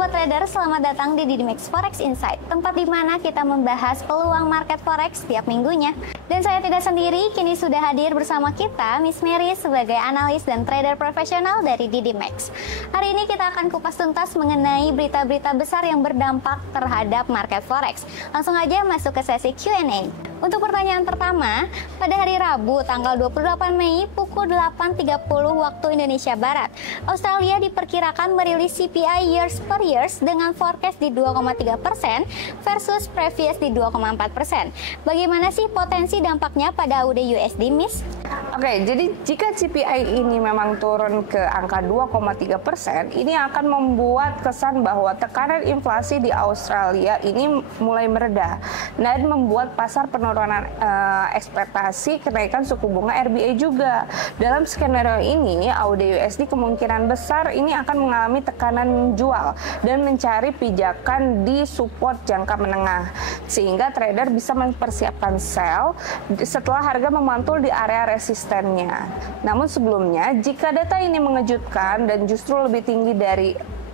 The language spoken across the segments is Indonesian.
Sobat Trader, selamat datang di Didimex Forex Insight, tempat di mana kita membahas peluang market forex setiap minggunya. Dan saya tidak sendiri, kini sudah hadir bersama kita Miss Mary sebagai analis dan trader profesional dari Didimex. Hari ini kita akan kupas tuntas mengenai berita-berita besar yang berdampak terhadap market forex. Langsung aja masuk ke sesi Q&A. Untuk pertanyaan pertama, pada hari Rabu tanggal 28 Mei pukul 8.30 waktu Indonesia Barat, Australia diperkirakan merilis CPI years per years dengan forecast di 2,3% versus previous di 2,4%. Bagaimana sih potensi dampaknya pada AUD USD, Miss? Oke, jadi jika CPI ini memang turun ke angka 2,3%, ini akan membuat kesan bahwa tekanan inflasi di Australia ini mulai mereda dan membuat pasar penurunan ekspektasi kenaikan suku bunga RBA juga. Dalam skenario ini, AUD USD kemungkinan besar ini akan mengalami tekanan jual dan mencari pijakan di support jangka menengah, sehingga trader bisa mempersiapkan sell setelah harga memantul di area resistennya. Namun sebelumnya, jika data ini mengejutkan dan justru lebih tinggi dari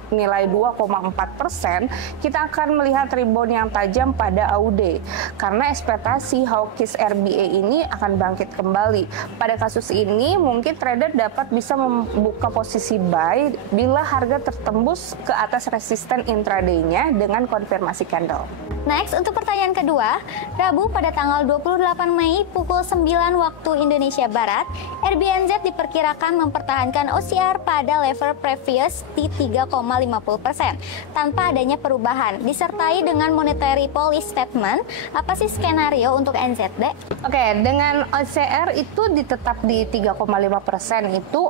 nilai 2,4%, kita akan melihat rebound yang tajam pada AUD karena ekspektasi hawkish RBA ini akan bangkit kembali. Pada kasus ini, mungkin trader dapat bisa membuka posisi buy bila harga tertembus ke atas resisten intraday-nya dengan konfirmasi candle. Next, untuk pertanyaan kedua, Rabu pada tanggal 28 Mei pukul 9 waktu Indonesia Barat, RBNZ diperkirakan mempertahankan OCR pada level previous di 3,50% tanpa adanya perubahan, disertai dengan monetary policy statement. Apa sih skenario untuk NZD? Oke, dengan OCR itu ditetap di 3,5% itu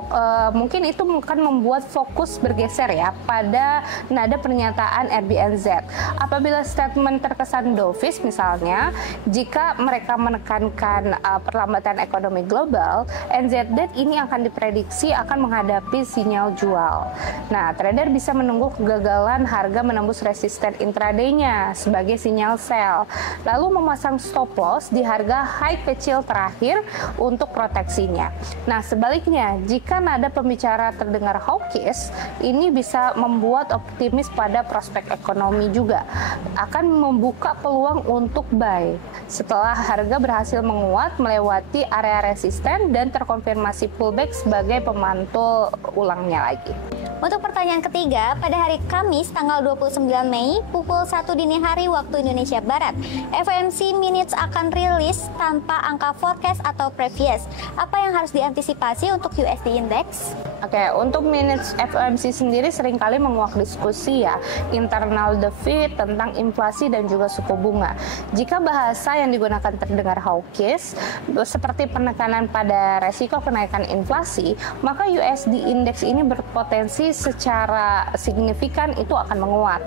mungkin itu akan membuat fokus bergeser ya pada nada pernyataan RBNZ. Apabila statement terkesan dovish misalnya, jika mereka menekankan perlambatan ekonomi global, NZD ini akan diprediksi akan menghadapi sinyal jual. Nah, trader bisa menunggu kegagalan harga menembus resisten intraday-nya sebagai sinyal sell, lalu memasang stop loss di harga high kecil terakhir untuk proteksinya. Nah, sebaliknya, jika nada pembicara terdengar hawkish, ini bisa membuat optimis pada prospek ekonomi juga, akan membuka peluang untuk buy setelah harga berhasil menguat melewati area resisten dan terkonfirmasi pullback sebagai pemantul ulangnya lagi. Untuk pertanyaan ketiga, pada hari Kamis tanggal 29 Mei pukul 1 dini hari waktu Indonesia Barat, FOMC minutes akan rilis tanpa angka forecast atau previous. Apa yang harus diantisipasi untuk USD Index? Oke, untuk minutes FOMC sendiri seringkali menguak diskusi ya, internal deficit tentang inflasi dan juga suku bunga. Jika bahasa yang digunakan terdengar hawkish, seperti penekanan pada resiko kenaikan inflasi, maka USD Index ini berpotensi secara signifikan itu akan menguat.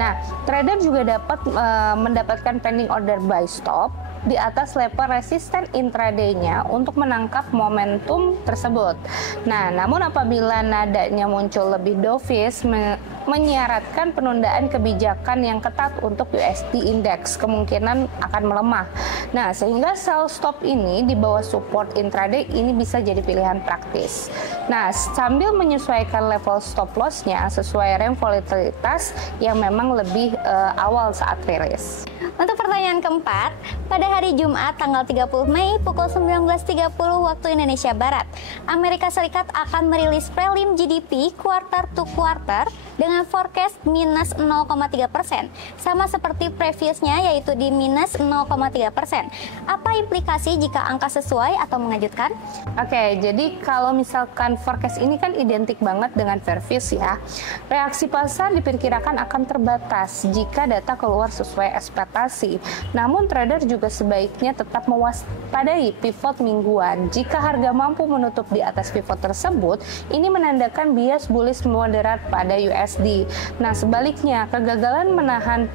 Nah, trader juga dapat mendapatkan pending order buy stop di atas level resisten intraday-nya untuk menangkap momentum tersebut. Nah, namun apabila nadanya muncul lebih dovish, menyiaratkan penundaan kebijakan yang ketat untuk USD Index kemungkinan akan melemah. Nah, sehingga sell stop ini di bawah support intraday ini bisa jadi pilihan praktis. Nah, sambil menyesuaikan level stop loss-nya sesuai range volatilitas yang memang lebih awal saat rilis. Untuk pertanyaan keempat, pada hari Jumat tanggal 30 Mei pukul 19.30 waktu Indonesia Barat, Amerika Serikat akan merilis prelim GDP quarter to quarter dengan forecast minus 0,3%, sama seperti previousnya yaitu di minus 0,3%. Apa implikasi jika angka sesuai atau mengejutkan? Oke, jadi kalau misalkan forecast ini kan identik banget dengan previous ya, reaksi pasar diperkirakan akan terbatas jika data keluar sesuai ekspektasi. Namun trader juga sebaiknya tetap mewaspadai pivot mingguan. Jika harga mampu menutup di atas pivot tersebut, ini menandakan bias bullish moderat pada USD. Nah, sebaliknya, kegagalan menahan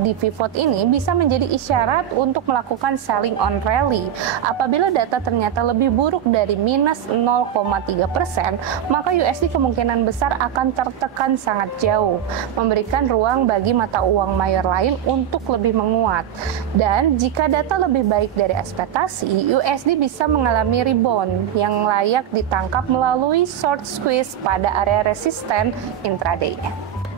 di pivot ini bisa menjadi isyarat untuk melakukan selling on rally. Apabila data ternyata lebih buruk dari minus 0,3%, maka USD kemungkinan besar akan tertekan sangat jauh, memberikan ruang bagi mata uang mayor lain untuk lebih menguat. Dan jika data lebih baik dari ekspektasi, USD bisa mengalami rebound yang layak ditangkap melalui short squeeze pada area resisten intraday-nya.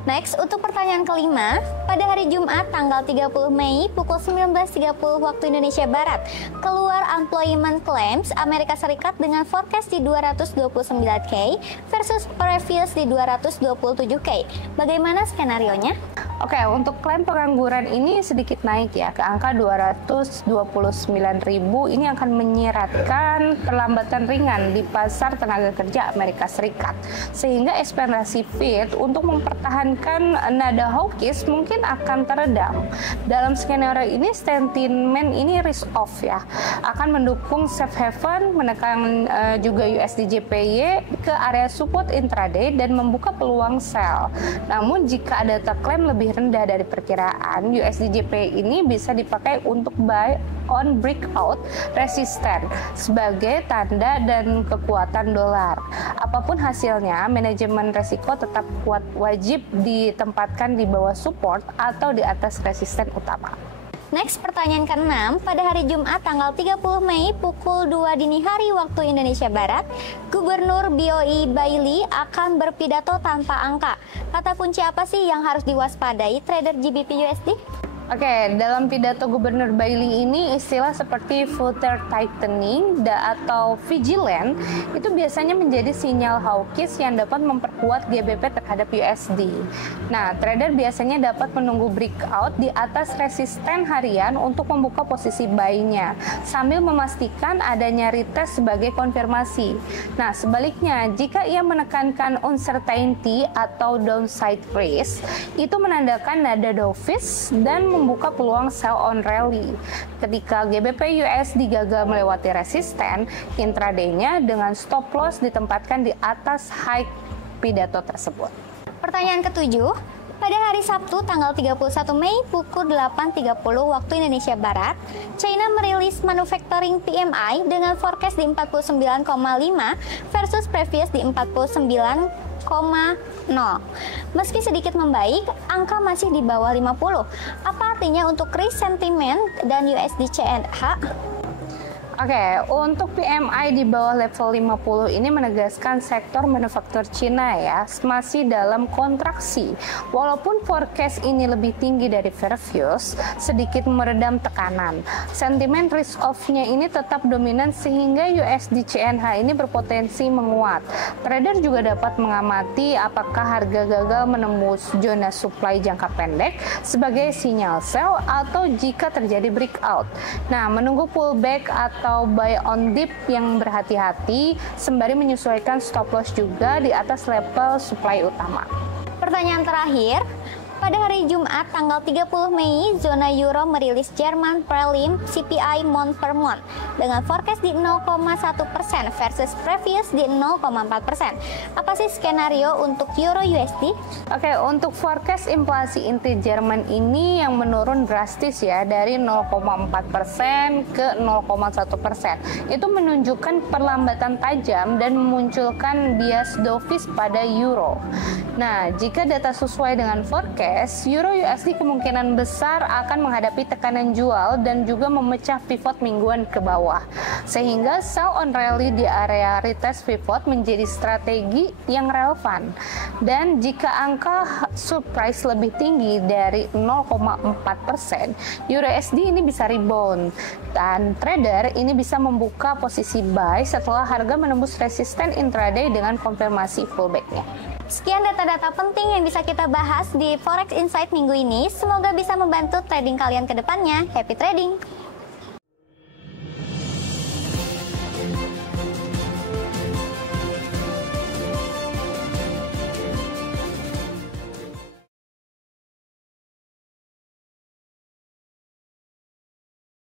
Next, untuk pertanyaan kelima, pada hari Jumat tanggal 30 Mei pukul 19.30 waktu Indonesia Barat, keluar Employment Claims Amerika Serikat dengan forecast di 229K versus previous di 227K. Bagaimana skenarionya? Oke, untuk klaim pengangguran ini sedikit naik ya ke angka 229.000. Ini akan menyiratkan perlambatan ringan di pasar tenaga kerja Amerika Serikat. Sehingga ekspektasi Fed untuk mempertahankan nada hawkish mungkin akan teredam. Dalam skenario ini sentimen ini risk off ya. Akan mendukung safe haven, menekan juga USD JPY ke area support intraday dan membuka peluang sell. Namun jika ada data klaim lebih rendah dari perkiraan, USD JPY ini bisa dipakai untuk buy on breakout resisten sebagai tanda dan kekuatan dolar. Apapun hasilnya, manajemen resiko tetap kuat, wajib ditempatkan di bawah support atau di atas resisten utama. Next, pertanyaan ke-6, pada hari Jumat tanggal 30 Mei pukul 2 dini hari waktu Indonesia Barat, Gubernur BOE Bailey akan berpidato tanpa angka. Kata kunci apa sih yang harus diwaspadai trader GBP USD? Oke, dalam pidato Gubernur Bailey ini istilah seperti further tightening atau vigilant itu biasanya menjadi sinyal hawkish yang dapat memperkuat GBP terhadap USD. Nah, trader biasanya dapat menunggu breakout di atas resisten harian untuk membuka posisi buy-nya sambil memastikan adanya retest sebagai konfirmasi. Nah, sebaliknya jika ia menekankan uncertainty atau downside risk, itu menandakan nada dovish dan membuka peluang sell on rally. Ketika GBP USD gagal melewati resisten, intraday-nya dengan stop loss ditempatkan di atas high pidato tersebut. Pertanyaan ke-7, pada hari Sabtu tanggal 31 Mei pukul 8.30 waktu Indonesia Barat, China merilis manufacturing PMI dengan forecast di 49,5 versus previous di 49,0. Meski sedikit membaik, angka masih di bawah 50. Apa artinya untuk risk sentiment dan USD CNH? Oke, untuk PMI di bawah level 50 ini menegaskan sektor manufaktur Cina ya masih dalam kontraksi. Walaupun forecast ini lebih tinggi dari previous, sedikit meredam tekanan. Sentimen risk off-nya ini tetap dominan sehingga USD CNH ini berpotensi menguat. Trader juga dapat mengamati apakah harga gagal menembus zona supply jangka pendek sebagai sinyal sell atau jika terjadi breakout. Nah, menunggu pullback atau buy on dip yang berhati-hati sembari menyesuaikan stop loss juga di atas level supply utama. Pertanyaan terakhir, pada hari Jumat tanggal 30 Mei, zona Euro merilis Jerman Prelim CPI month per month dengan forecast di 0,1% versus previous di 0,4%. Apa sih skenario untuk Euro USD? Oke, untuk forecast inflasi inti Jerman ini yang menurun drastis ya dari 0,4% ke 0,1%. Itu menunjukkan perlambatan tajam dan memunculkan bias dovish pada euro. Nah, jika data sesuai dengan forecast, Euro USD kemungkinan besar akan menghadapi tekanan jual dan juga memecah pivot mingguan ke bawah. Sehingga sell on rally di area retest pivot menjadi strategi yang relevan. Dan jika angka surprise lebih tinggi dari 0,4%, Euro USD ini bisa rebound. Dan trader ini bisa membuka posisi buy setelah harga menembus resisten intraday dengan konfirmasi pullback-nya. Sekian data-data penting yang bisa kita bahas di Forex Insight minggu ini. Semoga bisa membantu trading kalian ke depannya. Happy trading!